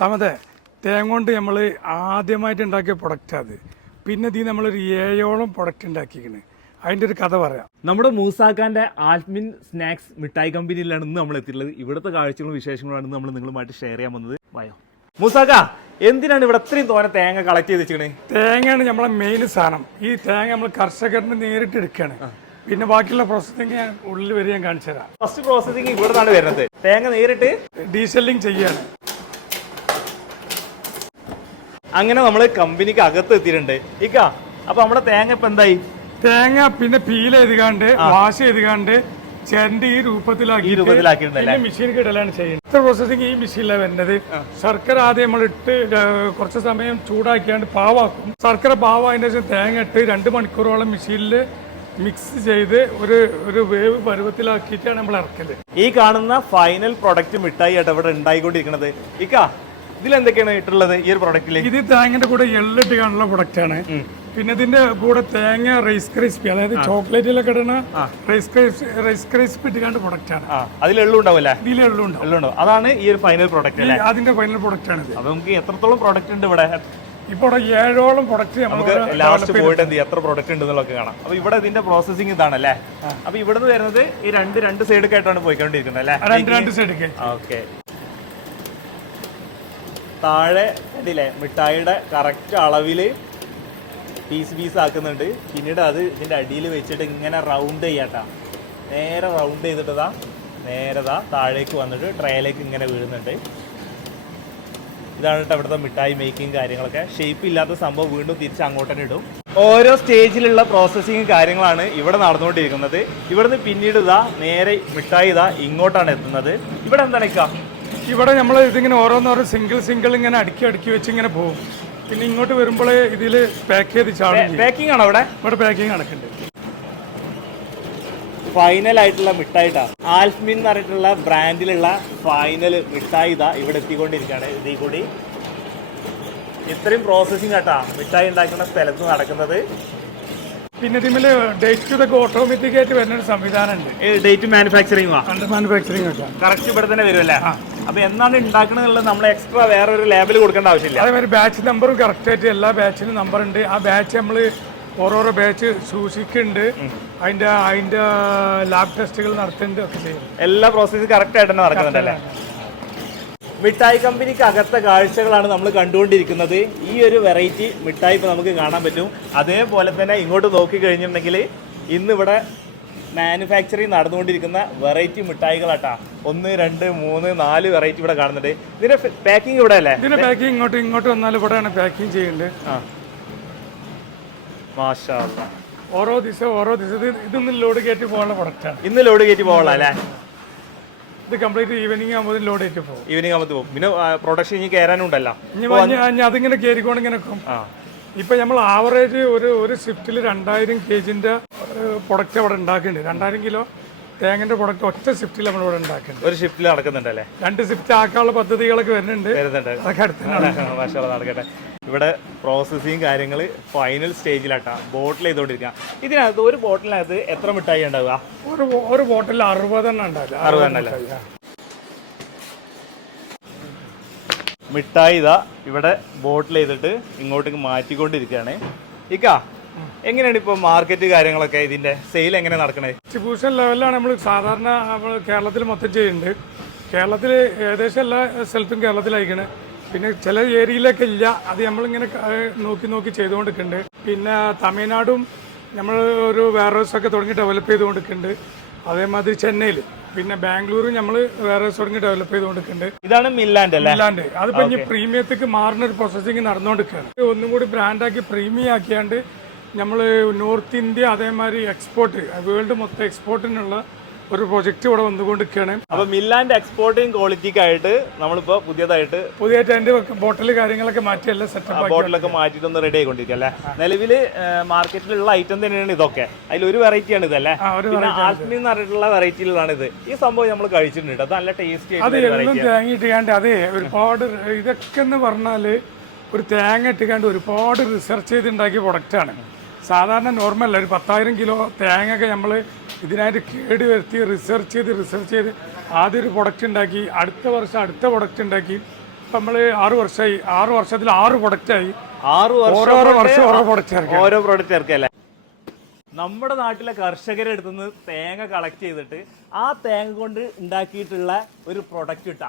സമതെ തേങ്ങ കൊണ്ട് നമ്മൾ ആദ്യമായിട്ട് ഉണ്ടാക്കിയ പ്രൊഡക്റ്റ് അത്. പിന്നെ ഇതിൽ നമ്മളൊരു ഏഴോളം പ്രൊഡക്റ്റ് ഉണ്ടാക്കിയിരിക്കുന്നത് അതിന്റെ ഒരു കഥ പറയാം. നമ്മുടെ മൂസാക്കാന്റെ ആൽമിൻ സ്നാക്സ് മിഠായി കമ്പനിയിലാണ് ഇന്ന് നമ്മൾ എത്തിയിട്ടുള്ളത്. ഇവിടുത്തെ കാഴ്ചകളും വിശേഷങ്ങളുമാണ് ഇന്ന് നമ്മൾ നിങ്ങളുമായിട്ട് ഷെയർ ചെയ്യാൻ വന്നത്. വയോ. മൂസാക്ക എന്തിനാണ് ഇവിടെ ഇത്രയും തോനെ തേങ്ങ കളക്ട് ചെയ്ത് വെച്ചിരിക്കണേ? തേങ്ങയാണ് നമ്മളെ മെയിൻ സാധനം. ഈ തേങ്ങ നമ്മൾ കർഷകരിന് നേരിട്ട് എടുക്കുകയാണ് പിന്നെ ബാക്കിയുള്ള പ്രോസസ്സിങ് ഞാൻ ഉള്ളിൽ വരെ ഞാൻ കാണിച്ചു തരാം ഫസ്റ്റ് പ്രോസസ്സിംഗ് ഇവിടെ നിന്നാണ് വരുന്നത്. തേങ്ങ നേരിട്ട് ഡീസലിംഗ് ചെയ്യാണ്. അങ്ങനെ നമ്മൾ കമ്പനിക്ക് അകത്ത് എത്തിയിട്ടുണ്ട്. ഇക്ക അപ്പൊ നമ്മുടെ തേങ്ങ ഇപ്പൊ എന്തായി? തേങ്ങ പിന്നെ പീല എഴുതുകാണ്ട് വാശ എഴുതുകാണ്ട് ചെരണ്ട് ഈ രൂപത്തിലാക്കി മെഷീൻ കിടലാണ് ചെയ്യുന്നത്. ഇത്ര പ്രോസസ്സിങ് ഈ മെഷീനിലാണ് വരുന്നത് ശർക്കര ആദ്യം നമ്മൾ ഇട്ട് കുറച്ച് സമയം ചൂടാക്കിയാണ്ട് പാവാക്കും. ശർക്കര പാവായതിന് ശേഷം തേങ്ങ ഇട്ട് രണ്ട് മണിക്കൂറോളം മെഷീനിൽ മിക്സ് ചെയ്ത് ഒരു ഒരു വേവ് പരുവത്തിലാക്കിയിട്ടാണ് നമ്മൾ ഇറക്കൽ. ഈ കാണുന്ന ഫൈനൽ പ്രൊഡക്റ്റ് മിഠായി ആയിട്ട് ഇവിടെ ഉണ്ടായിക്കൊണ്ടിരിക്കുന്നത് ഇക്ക ഇതിൽ എന്തൊക്കെയാണ് ഇട്ടുള്ളത് ഈ ഒരു പ്രൊഡക്റ്റിൽ ഇത് തേങ്ങന്റെ കൂടെ എള്ളിട്ട് കാണുന്ന പ്രൊഡക്റ്റ് ആണ്. പിന്നെ ഇതിന്റെ കൂടെ തേങ്ങ റൈസ് ക്രിസ്പി അതായത് ചോക്ലേറ്റിലൊക്കെ ഇടുന്ന റൈസ് ക്രിസ്പി റൈസ് ക്രിസ്പി ഇട്ടുകൊണ്ട് പ്രൊഡക്റ്റ് ആണ്. അതിൽ എള്ളു ഉണ്ടാവില്ലേ? ഇതിൽ എള്ളുണ്ടാവും. എള്ളുണ്ടോ അതാണ് ഈ ഒരു ഫൈനൽ പ്രൊഡക്റ്റ് അല്ലേ? അതിന്റെ ഫൈനൽ പ്രൊഡക്റ്റ് ആണ് അപ്പൊ നമുക്ക് എത്രത്തോളം പ്രൊഡക്റ്റ് ഉണ്ട് ഇവിടെ? ഇപ്പോൾ ഏഴോളം പ്രൊഡക്റ്റ് നമുക്ക് ലാസ്റ്റ് പോയിട്ട് എന്ത് എത്ര പ്രൊഡക്റ്റ് ഉണ്ട് എന്നുള്ളതൊക്കെ കാണാം. അപ്പൊ ഇവിടെ ഇതിന്റെ പ്രോസസ്സിംഗ് ഇതാണല്ലേ അപ്പൊ ഇവിടുന്ന് വരുന്നത് ഈ രണ്ട് രണ്ട് സൈഡ് ആയിട്ടാണ് പോയിക്കൊണ്ടിരിക്കുന്നത് അല്ലേ? രണ്ട് രണ്ട് സൈഡ് ഓക്കെ താഴെ ഇതിലെ മിഠായിയുടെ കറക്റ്റ് അളവിൽ പീസ് പീസ് ആക്കുന്നുണ്ട്. പിന്നീട് അത് ഇതിന്റെ അടിയിൽ വെച്ചിട്ട് ഇങ്ങനെ റൗണ്ട് ചെയ്യാട്ടാ. നേരെ റൗണ്ട് ചെയ്തിട്ടതാ നേരതാ താഴേക്ക് വന്നിട്ട് ട്രേയിലേക്ക് ഇങ്ങനെ വീഴുന്നുണ്ട്. ഇതാണ് കേട്ടോ ഇവിടുത്തെ മിഠായി മേക്കിംഗ് കാര്യങ്ങളൊക്കെ. ഷേപ്പ് ഇല്ലാത്ത സംഭവം വീണ്ടും തിരിച്ച് അങ്ങോട്ട് തന്നെ ഇടും. ഓരോ സ്റ്റേജിലുള്ള പ്രോസസ്സിങ് കാര്യങ്ങളാണ് ഇവിടെ നടന്നുകൊണ്ടിരിക്കുന്നത്. ഇവിടുന്ന് പിന്നീട് ഇതാ നേരെ മിഠായി ഇതാ ഇങ്ങോട്ടാണ് എത്തുന്നത്. ഇവിടെ എന്താണ് ഇവിടെ നമ്മൾ ഇതിങ്ങനെ ഓരോന്നോരോ സിംഗിൾ സിംഗിൾ ഇങ്ങനെ അടുക്കി അടുക്കി വെച്ച് ഇങ്ങനെ പോകും പിന്നെ ഇങ്ങോട്ട് വരുമ്പോഴേ ഇതിൽ പാക്ക് ചെയ്ത് ചാടും. പാക്കിംഗ് ആണോ അവിടെ ഇവിടെ പാക്കിംഗ് നടക്കുന്നുണ്ട് ഫൈനൽ ആയിട്ടുള്ള മിഠായിട്ടാണ് ആൽഫ്മിൻ എന്ന് പറഞ്ഞിട്ടുള്ള ബ്രാൻഡിലുള്ള ഫൈനൽ മിഠായി ഇതാ ഇവിടെ എത്തിക്കൊണ്ടിരിക്കുകയാണ്. ഇതിൽ കൂടി ഇത്രയും പ്രോസസ്സിംഗ് ആട്ടാ മിഠായി ഉണ്ടാക്കുന്ന സ്ഥലത്ത് നടക്കുന്നത്. പിന്നെ ഇതിൽ ഡേറ്റ് ടു ഇതൊക്കെ ഓട്ടോമാറ്റിക് ആയിട്ട് വരുന്ന ഒരു സംവിധാനം ഉണ്ട്. ഡേറ്റ് മാനുഫാക്ചറിംഗ് ഒക്കെ കറക്റ്റ് ഇവിടെ തന്നെ വരുമല്ലേ അപ്പൊ എന്നാണ് ഉണ്ടാക്കണമെന്നുള്ളത് നമ്മൾ എക്സ്ട്രാ വേറെ ഒരു ലേബിൾ കൊടുക്കേണ്ട ആവശ്യമില്ല. അതേമാതിരി ബാച്ച് നമ്പറും കറക്റ്റ് ആയിട്ട് എല്ലാ ബാച്ചിനും നമ്പർ ഉണ്ട്. ആ ബാച്ച് നമ്മൾ ഓരോരോ ബാച്ച് സൂക്ഷിക്കുന്നുണ്ട്. അതിന്റെ അതിന്റെ ലാബ് ടെസ്റ്റുകൾ നടത്തുന്നുണ്ട് ഒക്കെ ചെയ്യും. എല്ലാ പ്രോസസ്സും കറക്റ്റ് ആയിട്ട് തന്നെ നടക്കുന്നുണ്ടല്ലേ മിഠായി കമ്പനിക്ക് അകത്തെ കാഴ്ചകളാണ് നമ്മൾ കണ്ടുകൊണ്ടിരിക്കുന്നത്. ഈ ഒരു വെറൈറ്റി മിഠായി ഇപ്പോൾ നമുക്ക് കാണാൻ പറ്റും. അതേപോലെ തന്നെ ഇങ്ങോട്ട് നോക്കി കഴിഞ്ഞിട്ടുണ്ടെങ്കിൽ ഇന്ന് ഇവിടെ മാനുഫാക്ചറിങ് നടന്നുകൊണ്ടിരിക്കുന്ന വെറൈറ്റി മിഠായികളാട്ടാ. ഒന്ന് രണ്ട് മൂന്ന് നാല് വെറൈറ്റി ഇവിടെ കാണുന്നുണ്ട്. ഇതിന്റെ പാക്കിംഗ് ഇവിടെ അല്ലേ? ഇതിന്റെ പാക്കിംഗ് ഇങ്ങോട്ട് ഇങ്ങോട്ട് വന്നാൽ ഇവിടെയാണ് പാക്കിംഗ് ചെയ്യേണ്ടത് ആ. മാഷാ. ഓരോ ദിവസം ഓരോ ദിവസം. ഇത് ഇതൊന്നും ലോഡ് കയറ്റി പോകാനുള്ള ആണ്. ഇന്ന് ലോഡ് കയറ്റി പോകണം അല്ലേ? ഇത് കംപ്ലീറ്റ് ഈവനിങ് ആകുമ്പോൾ ലോഡ് കയറ്റി പോകും. ഈവനിങ് ആകുമ്പോൾ പോകും. പിന്നെ പ്രൊഡക്ഷൻ ഇനി കയറാനും ഉണ്ടല്ലോ ഇനി വന്ന് ഇനി അതിങ്ങനെ കയറിക്കൊണ്ട് ഇങ്ങനെ നിൽക്കും ആ. ഇപ്പൊ നമ്മൾ ആവറേജ് ഒരു ഒരു ഷിഫ്റ്റിൽ രണ്ടായിരം കെ ജിന്റെ പ്രൊഡക്റ്റ് അവിടെ ഉണ്ടാക്കുന്നുണ്ട്. രണ്ടായിരം കിലോ തേങ്ങന്റെ പ്രൊഡക്റ്റ് ഒറ്റ ഷിഫ്റ്റിൽ നമ്മൾ ഇവിടെ ഉണ്ടാക്കുന്നുണ്ട്. ഒരു ഷിഫ്റ്റിൽ നടക്കുന്നുണ്ടല്ലേ? രണ്ട് ഷിഫ്റ്റ് ആക്കാനുള്ള പദ്ധതികളൊക്കെ വരുന്നുണ്ട്. വരുന്നുണ്ട്. അതൊക്കെ അടുത്ത നടക്കട്ടെ. ഇവിടെ പ്രോസസ്സിങ് കാര്യങ്ങൾ ഫൈനൽ സ്റ്റേജിലാട്ടാ ബോട്ടിൽ ചെയ്തുകൊണ്ടിരിക്കുക ഇതിനകത്ത് ഒരു ബോട്ടിലിനകത്ത് എത്ര മിഠായി ഉണ്ടാവുക? ഒരു ഒരു ബോട്ടിൽ അറുപതെണ്ണം ഉണ്ടാവില്ല. അറുപതെണ്ണല്ലേ? മിഠായി ഇതാ ഇവിടെ ബോട്ടിൽ ചെയ്തിട്ട് ഇങ്ങോട്ടേക്ക് മാറ്റിക്കൊണ്ടിരിക്കുകയാണ്. ഇക്ക എങ്ങനെയാണ് ഇപ്പോൾ മാർക്കറ്റ് കാര്യങ്ങളൊക്കെ ഇതിന്റെ സെയിൽ എങ്ങനെ നടക്കണേ? ഡിസ്ട്രിബ്യൂഷൻ ലെവലിലാണ് നമ്മൾ സാധാരണ നമ്മൾ കേരളത്തിൽ മൊത്തം ചെയ്യുന്നുണ്ട്. കേരളത്തിൽ ഏകദേശം എല്ലാ സ്ഥലത്തും കേരളത്തിലായിക്കണ് പിന്നെ ചില ഏരിയയിലൊക്കെ ഇല്ല. അത് നമ്മളിങ്ങനെ നോക്കി നോക്കി ചെയ്തുകൊണ്ടിരിക്കുന്നുണ്ട് പിന്നെ തമിഴ്നാടും നമ്മൾ ഒരു വെയർഹൗസ് ഒക്കെ തുടങ്ങി ഡെവലപ്പ് ചെയ്തുകൊണ്ടിരിക്കുന്നുണ്ട് അതേമാതിരി ചെന്നൈയിൽ പിന്നെ ബാംഗ്ലൂരും നമ്മൾ വെയർഹൗസ് തുടങ്ങി ഡെവലപ്പ് ചെയ്തുകൊണ്ടിരിക്കുന്നുണ്ട് ഇതാണ് മില്ലാൻഡ് മില്ലാൻഡ് അതിപ്പോ ഇനി പ്രീമിയത്തേക്ക് മാറുന്ന ഒരു പ്രോസസ്സിങ് നടന്നുകൊണ്ടിരിക്കുകയാണ്. ഒന്നും കൂടി ബ്രാൻഡാക്കി പ്രീമിയം ആക്കിയാണ്ട് നമ്മൾ നോർത്ത് ഇന്ത്യ അതേമാതിരി എക്സ്പോർട്ട് വേൾഡ് മൊത്തം എക്സ്പോർട്ടിനുള്ള ഒരു പ്രൊജക്റ്റ് ഇവിടെ വന്നുകൊണ്ടിരിക്കുകയാണ്. അപ്പൊ മില്ലാന്റെ എക്സ്പോർട്ടിങ് ക്വാളിറ്റിക്കായിട്ട് നമ്മളിപ്പോ പുതിയതായിട്ട് പുതിയതായിട്ട് അതിന്റെ ബോട്ടിൽ കാര്യങ്ങളൊക്കെ മാറ്റി എല്ലാം സെറ്റപ്പ് ബോട്ടിലൊക്കെ മാറ്റിയിട്ടൊന്ന് റെഡി ആയിക്കൊണ്ടിരിക്കുക അല്ലേ? നിലവിൽ മാർക്കറ്റിലുള്ള ഐറ്റം തന്നെയാണ് ഇതൊക്കെ. അതിൽ ഒരു വെറൈറ്റി ആണ് ഇതല്ലേ ആൽമി എന്ന് പറഞ്ഞിട്ടുള്ള വെറൈറ്റിയിലാണ് ഇത്. ഈ സംഭവം നമ്മൾ കഴിച്ചിട്ടുണ്ട്. അത് നല്ല ടേസ്റ്റി അത് എല്ലാം തേങ്ങ ഇട്ടുകാണ്ട് അതെ ഒരുപാട് ഇതൊക്കെ എന്ന് പറഞ്ഞാൽ ഒരു തേങ്ങ ഇട്ടുകാണ്ട് ഒരുപാട് റിസർച്ച് പ്രൊഡക്റ്റ് പ്രൊഡക്റ്റാണ് സാധാരണ നോർമൽ ഒരു പത്തായിരം കിലോ തേങ്ങയൊക്കെ നമ്മൾ ഇതിനായിട്ട് കേട് വരുത്തി റിസർച്ച് ചെയ്ത് റിസർച്ച് ചെയ്ത് ആദ്യം ഒരു പ്രൊഡക്റ്റ് ഉണ്ടാക്കി അടുത്ത വർഷം അടുത്ത പ്രൊഡക്റ്റ് ഉണ്ടാക്കി. ഇപ്പം നമ്മൾ ആറ് വർഷമായി ആറ് വർഷത്തിൽ ആറ് പ്രൊഡക്റ്റായി ആറ് ഓരോരോ വർഷം ഓരോ പ്രൊഡക്റ്റ് ഇറക്കി. ഓരോ പ്രോഡക്റ്റ് അല്ലേ? നമ്മുടെ നാട്ടിലെ കർഷകരെ അടുത്തുനിന്ന് തേങ്ങ കളക്ട് ചെയ്തിട്ട് ആ തേങ്ങ കൊണ്ട് ഉണ്ടാക്കിയിട്ടുള്ള ഒരു പ്രൊഡക്റ്റ് ഇട്ടാ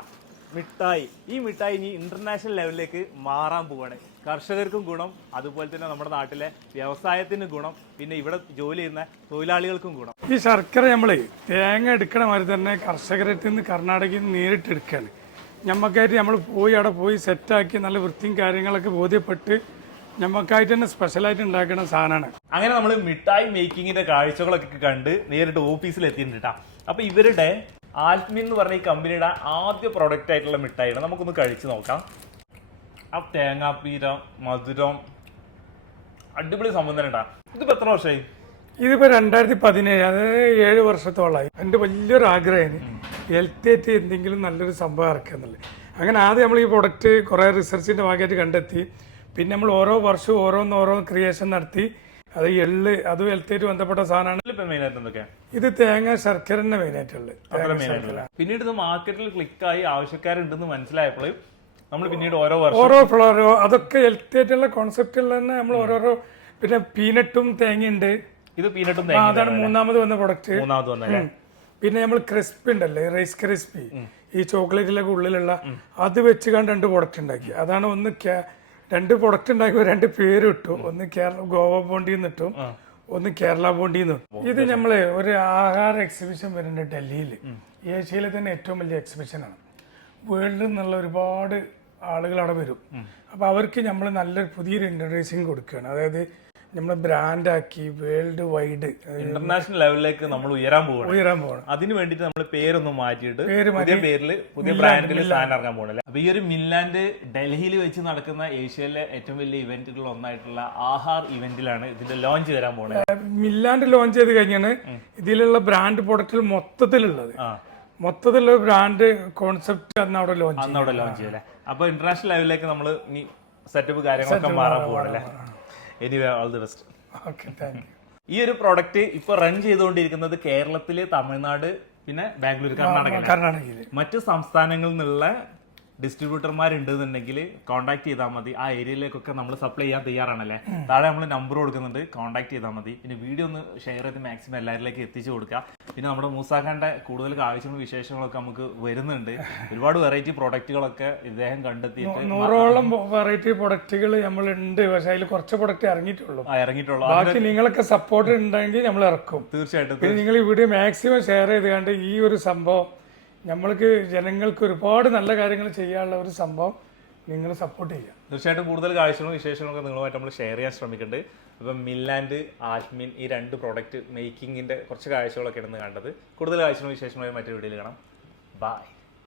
മിഠായി. ഈ മിഠായി ഇനി ഇന്റർനാഷണൽ ലെവലിലേക്ക് മാറാൻ പോവാണ്. കർഷകർക്കും ഗുണം അതുപോലെ തന്നെ നമ്മുടെ നാട്ടിലെ വ്യവസായത്തിന് ഗുണം പിന്നെ ഇവിടെ ജോലി ചെയ്യുന്ന തൊഴിലാളികൾക്കും ഗുണം. ഈ ശർക്കര നമ്മളെ തേങ്ങ എടുക്കണ മാതിരി തന്നെ കർഷകരെ നിന്ന് കർണാടകയിൽ നിന്ന് നേരിട്ട് എടുക്കുകയാണ് ഞമ്മക്കായിട്ട് നമ്മൾ പോയി അവിടെ പോയി സെറ്റാക്കി നല്ല വൃത്തിയും കാര്യങ്ങളൊക്കെ ബോധ്യപ്പെട്ട് ഞമ്മക്കായിട്ട് തന്നെ സ്പെഷ്യലായിട്ട് ഉണ്ടാക്കുന്ന സാധനമാണ്. അങ്ങനെ നമ്മൾ മിഠായി മേക്കിങ്ങിന്റെ കാഴ്ചകളൊക്കെ കണ്ട് നേരിട്ട് ഓഫീസിൽ എത്തിയിട്ടുണ്ട് കേട്ടോ അപ്പൊ ഇവരുടെ ആൽമിൻ എന്ന് പറഞ്ഞ ഈ കമ്പനിയുടെ ആദ്യ പ്രോഡക്റ്റ് ആയിട്ടുള്ള മിഠായിയാണ്. നമുക്കൊന്ന് കഴിച്ചു നോക്കാം. ആ തേങ്ങാപ്പീര മധുരം അടിപൊളി സംബന്ധം ഉണ്ടാ ഇതിപ്പോ എത്ര വർഷമായി ഇതിപ്പോ രണ്ടായിരത്തി പതിനേഴ് അതായത് ഏഴ് വർഷത്തോളമായി എന്റെ വലിയൊരു ആഗ്രഹമാണ് ഹെൽത്തേറ്റ് എന്തെങ്കിലും നല്ലൊരു സംഭവം ഇറക്കുക എന്നുള്ളത്. അങ്ങനെ ആദ്യം നമ്മൾ ഈ പ്രൊഡക്റ്റ് കുറേ റിസർച്ചിന്റെ ഭാഗമായിട്ട് കണ്ടെത്തി. പിന്നെ നമ്മൾ ഓരോ വർഷവും ഓരോന്ന് ഓരോ ക്രിയേഷൻ നടത്തി. അത് എള്ള് അതും ഹെൽത്തേറ്റ് ബന്ധപ്പെട്ട സാധനമാണ്. ഇത് തേങ്ങ ശർക്കരന്റെ മെയിനായിട്ടുള്ളത് മെയിൻ ആയിട്ടുള്ള പിന്നീട് ഇത് മാർക്കറ്റിൽ ക്ലിക്കായി ആവശ്യക്കാരുണ്ടെന്ന് മനസ്സിലായപ്പോൾ നമ്മൾ പിന്നീട് ഓരോ ഓരോ ഫ്ലവറോ അതൊക്കെ ഹെൽത്തേറ്റുള്ള കോൺസെപ്റ്റിൽ തന്നെ നമ്മൾ ഓരോരോ പിന്നെ പീനട്ടും തേങ്ങയുണ്ട്. ഇത് പീനട്ടും തേങ്ങ അതാണ് മൂന്നാമത് വന്ന പ്രൊഡക്റ്റ് മൂന്നാമത് വന്ന പിന്നെ നമ്മൾ ക്രിസ്പി ഉണ്ടല്ലേ റൈസ് ക്രിസ്പി ഈ ചോക്ലേറ്റിലൊക്കെ ഉള്ളിലുള്ള അത് വെച്ച് കണ്ട് രണ്ട് പ്രൊഡക്റ്റ് ഉണ്ടാക്കി. അതാണ് ഒന്ന് രണ്ട് പ്രൊഡക്റ്റ് ഉണ്ടാക്കി രണ്ട് പേര് ഇട്ടു. ഒന്ന് കേരള ഗോവ ബോണ്ടിന്ന് ഇട്ടു. ഒന്ന് കേരള ബോണ്ടിയിൽ ഇത് നമ്മൾ ഒരു ആഹാര എക്സിബിഷൻ വരുന്നുണ്ട് ഡൽഹിയിൽ ഏഷ്യയിലെ തന്നെ ഏറ്റവും വലിയ എക്സിബിഷനാണ് വേൾഡിൽ നിന്നുള്ള ഒരുപാട് ആളുകൾ അവിടെ വരും അപ്പൊ അവർക്ക് നമ്മൾ നല്ലൊരു പുതിയൊരു ഇൻട്രഡ്യൂസിങ് കൊടുക്കുകയാണ്. അതായത് നമ്മൾ ബ്രാൻഡാക്കി വേൾഡ് വൈഡ് ഇന്റർനാഷണൽ ലെവലിലേക്ക് നമ്മൾ ഉയരാൻ പോകണം ഉയരാൻ പോകണം അതിന് വേണ്ടിട്ട് നമ്മൾ പേരൊന്ന് മാറ്റിയിട്ട് പുതിയ പേരിൽ പുതിയ ബ്രാൻഡിൽ സാധനം ഇറങ്ങാൻ പോകണല്ലേ അപ്പൊ ഈ ഒരു മില്ലാൻഡ് ഡൽഹിയിൽ വെച്ച് നടക്കുന്ന ഏഷ്യയിലെ ഏറ്റവും വലിയ ഇവന്റുകളിൽ ഒന്നായിട്ടുള്ള ആഹാർ ഇവന്റിലാണ് ഇതിന്റെ ലോഞ്ച് വരാൻ പോകുന്നത് മില്ലാൻഡ് ലോഞ്ച് ചെയ്ത് കഴിഞ്ഞാണ് ഇതിലുള്ള ബ്രാൻഡ് പ്രൊഡക്റ്റിൽ മൊത്തത്തിലുള്ളത്. ആ. മൊത്തത്തിലുള്ള ബ്രാൻഡ് കോൺസെപ്റ്റ് അന്ന് അവിടെ ലോഞ്ച് അന്ന് അവിടെ ലോഞ്ച് ചെയ്യല്ലേ അപ്പൊ ഇന്റർനാഷണൽ ലെവലിലേക്ക് നമ്മൾ ഇനി സെറ്റപ്പ് കാര്യങ്ങളൊക്കെ മാറാൻ പോകണല്ലേ anyway all the best okay thank you ഈ ഒരു പ്രോഡക്റ്റ് ഇപ്പൊ റൺ ചെയ്തുകൊണ്ടിരിക്കുന്നത് കേരളത്തിലെ തമിഴ്നാട് പിന്നെ ബാംഗ്ലൂർ കർണാടക കർണാടകയിൽ മറ്റ് സംസ്ഥാനങ്ങളിൽ നിന്നുള്ള ഡിസ്ട്രിബ്യൂട്ടർമാരുണ്ടെന്നുണ്ടെങ്കിൽ കോൺടാക്ട് ചെയ്താൽ മതി. ആ ഏരിയയിലേക്കൊക്കെ നമ്മൾ സപ്ലൈ ചെയ്യാൻ തയ്യാറാണല്ലേ? താഴെ നമ്മൾ നമ്പർ കൊടുക്കുന്നുണ്ട്. കോൺടാക്ട് ചെയ്താൽ മതി. പിന്നെ വീഡിയോ ഒന്ന് ഷെയർ ചെയ്ത് മാക്സിമം എല്ലാവരിലേക്ക് എത്തിച്ചു കൊടുക്കുക പിന്നെ നമ്മുടെ മൂസാഖാന്റെ കൂടുതൽ ആവശ്യങ്ങളും വിശേഷങ്ങളൊക്കെ നമുക്ക് വരുന്നുണ്ട്. ഒരുപാട് വെറൈറ്റി പ്രൊഡക്റ്റുകളൊക്കെ ഇദ്ദേഹം കണ്ടെത്തിയിട്ട് നൂറോളം വെറൈറ്റി പ്രൊഡക്റ്റുകൾ നമ്മളുണ്ട്. പക്ഷേ അതിൽ കുറച്ച് പ്രൊഡക്റ്റ് ഇറങ്ങിയിട്ടുള്ളൂ. ഇറങ്ങിയിട്ടുള്ളൂ. ബാക്കി നിങ്ങളൊക്കെ സപ്പോർട്ട് ഉണ്ടെങ്കിൽ നമ്മൾ ഇറക്കും. തീർച്ചയായിട്ടും പിന്നെ നിങ്ങൾ ഈ വീഡിയോ മാക്സിമം ഷെയർ ചെയ്ത് കണ്ട് ഈ ഒരു സംഭവം നമ്മൾക്ക് ജനങ്ങൾക്ക് ഒരുപാട് നല്ല കാര്യങ്ങൾ ചെയ്യാനുള്ള ഒരു സംഭവം നിങ്ങൾ സപ്പോർട്ട് ചെയ്യുക. തീർച്ചയായിട്ടും കൂടുതൽ കാഴ്ചകളും വിശേഷങ്ങളൊക്കെ നിങ്ങളുമായിട്ട് നമ്മൾ ഷെയർ ചെയ്യാൻ ശ്രമിക്കുന്നുണ്ട്. അപ്പം മില്ലാൻഡ് ആൽമിൻ ഈ രണ്ട് പ്രോഡക്റ്റ് മേക്കിങ്ങിന്റെ കുറച്ച് കാഴ്ചകളൊക്കെ ഇടുന്ന് കണ്ടത്. കൂടുതൽ കാഴ്ചകളും വിശേഷങ്ങളും മറ്റൊരു വീഡിയോയിൽ കാണാം. ബൈ